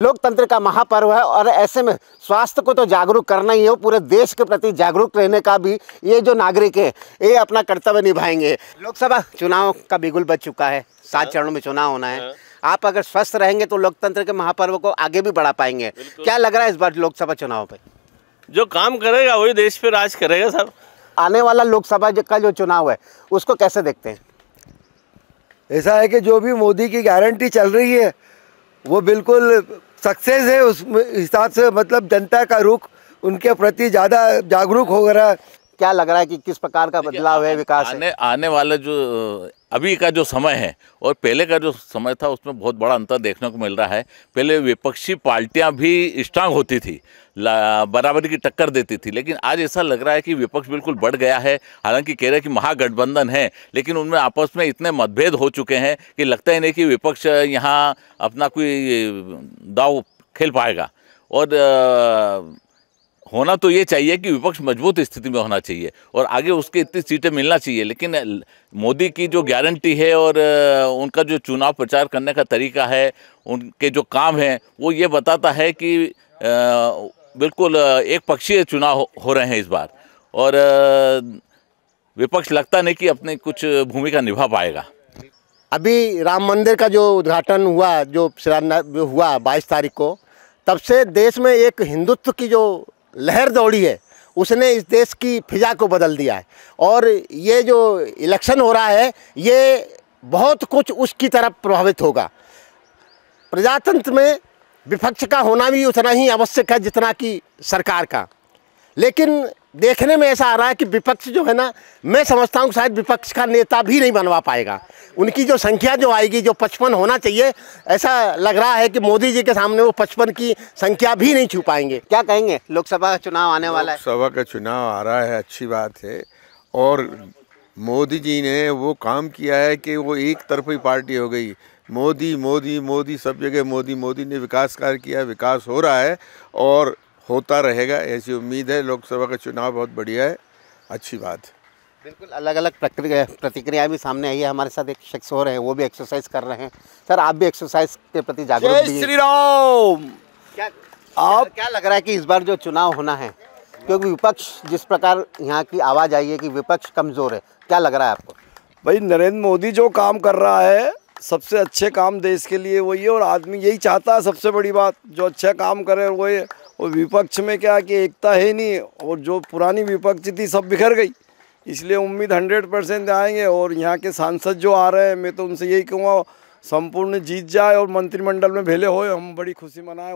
लोकतंत्र का महापर्व है और ऐसे में स्वास्थ्य को तो जागरूक करना ही है, पूरे देश के प्रति जागरूक रहने का भी ये जो नागरिक है ये अपना कर्तव्य निभाएंगे। लोकसभा चुनाव का बिगुल बज चुका है, 7 चरणों में चुनाव होना है। आप अगर स्वस्थ रहेंगे तो लोकतंत्र के महापर्व को आगे भी बढ़ा पाएंगे। क्या लग रहा है इस बार लोकसभा चुनाव पे? जो काम करेगा वही देश पे राज करेगा सर। आने वाला लोकसभा का जो चुनाव है उसको कैसे देखते हैं? ऐसा है कि जो भी मोदी की गारंटी चल रही है वो बिल्कुल सक्सेस है। उस हिसाब से मतलब जनता का रुख उनके प्रति ज़्यादा जागरूक हो रहा है। क्या लग रहा है कि किस प्रकार का बदलाव है, विकास है? आने वाला जो अभी का जो समय है और पहले का जो समय था उसमें बहुत बड़ा अंतर देखने को मिल रहा है। पहले विपक्षी पार्टियां भी स्ट्रांग होती थी, बराबरी की टक्कर देती थी, लेकिन आज ऐसा लग रहा है कि विपक्ष बिल्कुल बढ़ गया है। हालांकि कह रहे हैं कि महागठबंधन है, लेकिन उनमें आपस में इतने मतभेद हो चुके हैं कि लगता ही नहीं कि विपक्ष यहाँ अपना कोई दाव खेल पाएगा। और होना तो ये चाहिए कि विपक्ष मजबूत स्थिति में होना चाहिए और आगे उसके इतनी सीटें मिलना चाहिए। लेकिन मोदी की जो गारंटी है और उनका जो चुनाव प्रचार करने का तरीका है, उनके जो काम है, वो ये बताता है कि बिल्कुल एक पक्षीय चुनाव हो रहे हैं इस बार। और विपक्ष लगता नहीं कि अपनी कुछ भूमिका निभा पाएगा। अभी राम मंदिर का जो उद्घाटन हुआ, जो शिलान्यास हुआ 22 तारीख को, तब से देश में एक हिंदुत्व की जो लहर दौड़ी है उसने इस देश की फिजा को बदल दिया है। और ये जो इलेक्शन हो रहा है ये बहुत कुछ उसकी तरफ प्रभावित होगा। प्रजातंत्र में विपक्ष का होना भी उतना ही आवश्यक है जितना कि सरकार का। लेकिन देखने में ऐसा आ रहा है कि विपक्ष जो है ना, मैं समझता हूँ शायद विपक्ष का नेता भी नहीं बनवा पाएगा। उनकी जो संख्या जो आएगी, जो 55 होना चाहिए, ऐसा लग रहा है कि मोदी जी के सामने वो 55 की संख्या भी नहीं छू पाएंगे। क्या कहेंगे? लोकसभा का चुनाव आने वाला है। लोकसभा का चुनाव आ रहा है, अच्छी बात है। और मोदी जी ने वो काम किया है कि वो एक तरफी पार्टी हो गई। मोदी मोदी मोदी, सब जगह मोदी। मोदी ने विकास कार्य किया, विकास हो रहा है और होता रहेगा, ऐसी उम्मीद है। लोकसभा का चुनाव बहुत बढ़िया है, अच्छी बात है। बिल्कुल अलग अलग प्रतिक्रिया भी सामने आई है। हमारे साथ एक शख्स हो रहे हैं, वो भी एक्सरसाइज कर रहे हैं। सर, आप भी एक्सरसाइज के प्रति जागरूक भी हैं। जय श्री राम। क्या लग रहा है कि इस बार जो चुनाव होना है, क्योंकि विपक्ष जिस प्रकार यहाँ की आवाज़ आई है कि विपक्ष कमज़ोर है, क्या लग रहा है आपको? भाई, नरेंद्र मोदी जो काम कर रहा है सबसे अच्छे काम देश के लिए वही है और आदमी यही चाहता है। सबसे बड़ी बात जो अच्छा काम करे वो है। और विपक्ष में क्या कि एकता है नहीं, और जो पुरानी विपक्ष थी सब बिखर गई। इसलिए उम्मीद 100% आएंगे। और यहाँ के सांसद जो आ रहे हैं, मैं तो उनसे यही कहूँगा संपूर्ण जीत जाए और मंत्रिमंडल में भेले होए, हम बड़ी खुशी मनाएं।